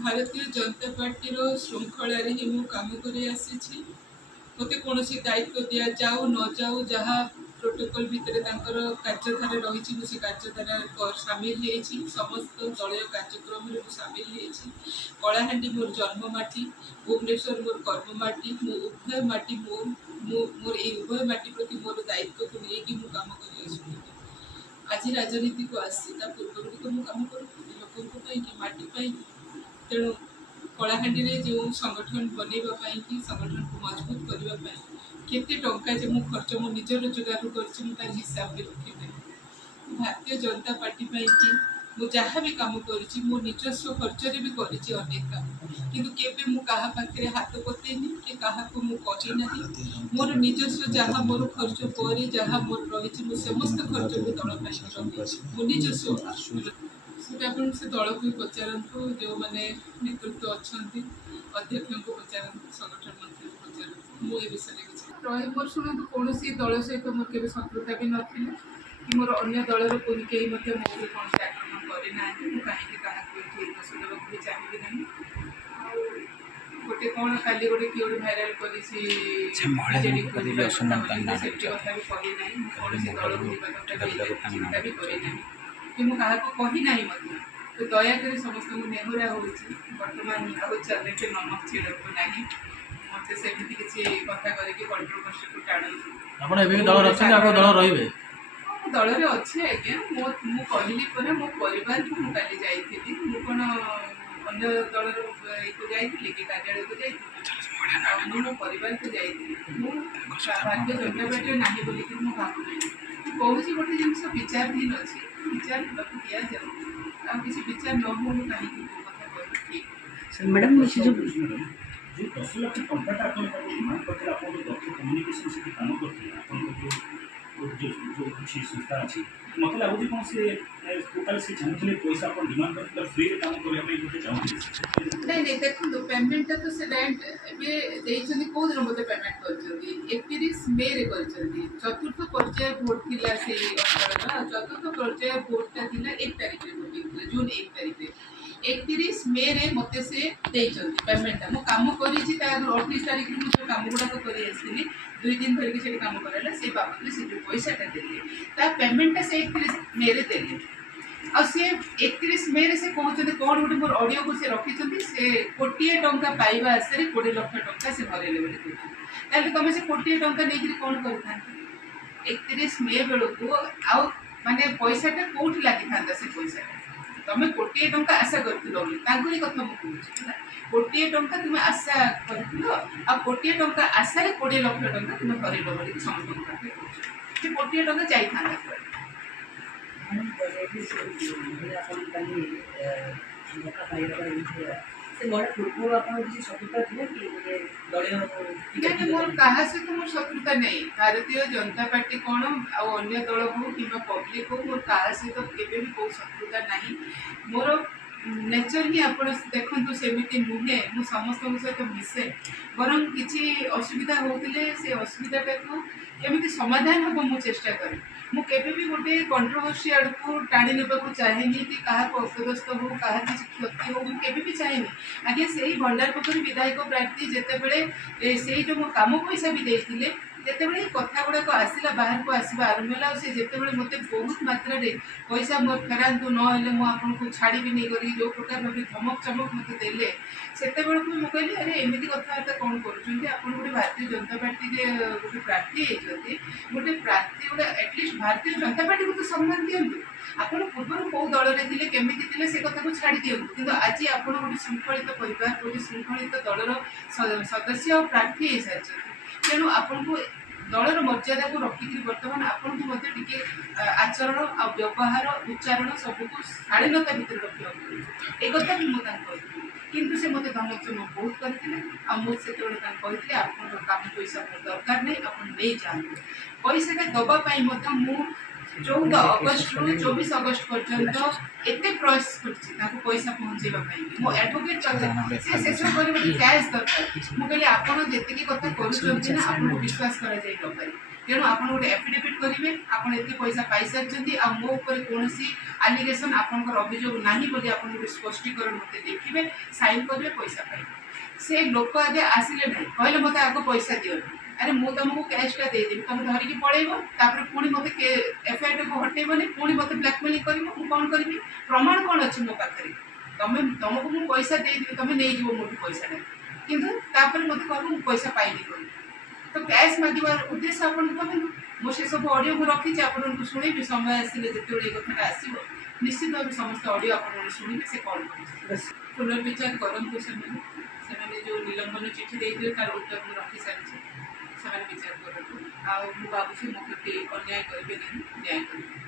Bharatiya Janata party श्रृंखल ही मु काम कर मत कौन दायित्व दि जाऊ न जाऊ जहाँ प्रोटोकॉल भितर कार्यधारा रही मुझे कार्यधारा सामिल होती समस्त दलय कार्यक्रम सामिल होती कलाहांडी मोर जन्ममाटी भुवनेश्वर मोर कर्ममाटी मो उभय माटी मोर उभय माटी प्रति मोर दायित्व को लेकिन मु काम कर आज राजनीति को आसी पूर्व तो मुझे कम करूँ लोक माटी तेणु कलाहांडी जो संगठन बनवाई कि संगठन को मजबूत करने केते टंका जो खर्च मो निज रोजगार कर हिसाब से रखी भारतीय जनता पार्टी कि मु जहाँ भी कम कर निजस्व खर्च भी करेक काम कि मुझे हाथ पतेनी कि कहना मोर निजस्व जहाँ मोर खर्च पर जहाँ मोर रही समस्त खर्च को दल मो निजस्व सेटा आप से दल को पचारतु जो मैंने नेतृत्व अच्छा अध्यक्ष को पचारतु संगठन मंत्री को पचारतु मुझे विषय किसी मोर शुणु कौन दल सहित मोर के शत्रुता भी नाला कि मोर अन्य दलर कोई कहीं मो कौन आक्रमण करना कहीं क्या भी चाहिए ना गोटे कौन खाली गोटे किए गोटे भाइराल कर कथा भी कहना कौन दल चिंता भी करना कि मुझे कहना तो दयाकोरी समस्त नेहुरा होर्तमान चलते नमक छिड़क ना मत सेमती किसी कथा करके कंट्रोवर्सी को टाणु दल में अच्छे आज्ञा मुझे कहली मो परिवार को मुझे जाइली कौन अन्य दल को जाइली कि कार्यालय को जाइली मो परिवार को जाइली भारतीय जनता पार्टी ना बोलिक मुझे भावुना कौन गोटे जिन विचारहीन अच्छे विचार दिया जाऊ आ किसी विचार न हो कहीं कथा कह ठीक मैडम जो 10 लाख टंका निर्माण करते दक्ष कम्युनिकेशन से काम करते जो किसी संस्था अच्छी मत लगुच कौन से टोटाल से चाहते पैसा आप डिमांड करते फ्री काम करने चाहते नहीं देखो पेमेंट तो से रेंट कौ दिन मत पेमेंट कर मे चतुर्थ पर्याय भोट थिला से अंचल चतुर्थ पर्याय भोटा था 1 तारिख में जून 1 तारिख 31 मे रे मत से पेमेंटा मो कम कर 28 तारिख मुझे कम गुड़ाक कर 2 दिन धरिकी से कम कराला से बाबद से जो पैसाटा देते पेमेंटा से 31 मे रे देले आ से 31 मे रे से कहते कौन गोटे मोर ऑडियो को से रखी से कोटिए टंका पाइबा आशे 20 लाख टंका से हरैले बोली कहते तुम से कोटिए टंका नहीं कौन कर 31 मे बेलू आउ माने पैसाटा कौट लगी था से पैसा तुम कोटिए टंका आशा कर कथा मुझे कोटिए टंका तुम आशा कर कोटिए टंका आशा 20 लाख टंका तुम हरैल बोली समस्त कोटिए टंका जाता मोर कहा सहित मोर शत्रुता नहीं भारतीय जनता पार्टी कौन अन्य दल हो कि पब्लिक हो मोर कहा सहित केवे भी कौ शत्रुता नहीं मोर नेचर ही आप देखु सेमती नुहे मुझे समस्त सहित मिसे बर किसी असुविधा होते से असुविधाटा को केमी समाधान हम मुझे चेष्टा करें मुझे भी गोटे कंट्रोवर्सी आड़ को टाणी ना चाहेनी कि क्या अपदस्थ हो क्या किसी क्षति हो मुझे भी चाहेनी आगे से ही भंडार पोखरी विधायक प्रार्थी जितेबले से जो मो कम पैसा भी देते जितेबले कथा गुड़ाक आसला बाहर को आसवा आरंभ है जितेबले मत बहुत मात्रा पैसा मोर फेरातु ना छाड़ी नहीं करी जो प्रकार भाव धमक चमक मत देले से मुझे कहली अरे एमती कथबार्ता कौन कर गोटे भारतीय जनता पार्टी गोटे प्रार्थी होती गोटे प्रार्थी गोटे एटलिस्ट भारतीय जनता पार्टी को तो सम्मान दिंतु आप पूर्व कौ दल में केमी से कथा को छाड़ी दिंतु कि आज आप गोटे श्रृंखलित परिवार गोटे श्रृंखलित दलर सदस्य और प्रार्थी हो सारी तेणु आपको दलर मर्यादा को रखिक बर्तमान आपको टे आचरण आ व्यवहार उच्चारण सबको शालीनता भितर रखा एक भी मुझे किंतु से मत धमक चमक बहुत करते मुझे कहते आप कम पैसा दरकार नहीं आप नहीं जाते पैसाटा दवापाई मु 14 अगस्ट रु 24 अगस्ट पर्यंत एत प्रयास कर पैसा पहुँचाई मो एडवोकेट चलते से शेष कर कैश दरकार मुझे आप जी कथा कर विश्वास कर तेणु आपन गोटे एफिडेविट करेंगे आपन एत पैसा पाई सारी आ मो ऊपर कौन आलिगेसन आपंकर अभियोग नहीं बोली आप गोटे स्पष्टीकरण मत देखिए साइन करेंगे पैसा पाइबे से लोक आगे आसिले ना कहले मत आग पैसा दियो अरे मु तुमको कैशटा देदेवी तुम धरिकी पलैब तापर पुणी मत एफआईआर को हटेबनी पुणी मत ब्लाकमेल कर कौन करी प्रमाण कौन अच्छे मो पाखे तुमको मुझे पैसा देदेवी तुम नहीं जीव मोटू पैसा किंतु तापर मत कह पैसा पाइबी कर तो कैश मागिबार उद्देश्य आपन कहूँ मुझे सब ऑडियो को रखी आपको शुणेबी समय आसिले जिते कथा आसो निश्चित भाव समस्त ऑडियो आप शुणिबे से कौन कर पुनर्विचार करूँ से जो निलंबन चिठी देते तार उत्तर मुझे रखी सारी विचार करूँ आ भावी मो प्रति अन्याय करेंगे न्याय करेंगे।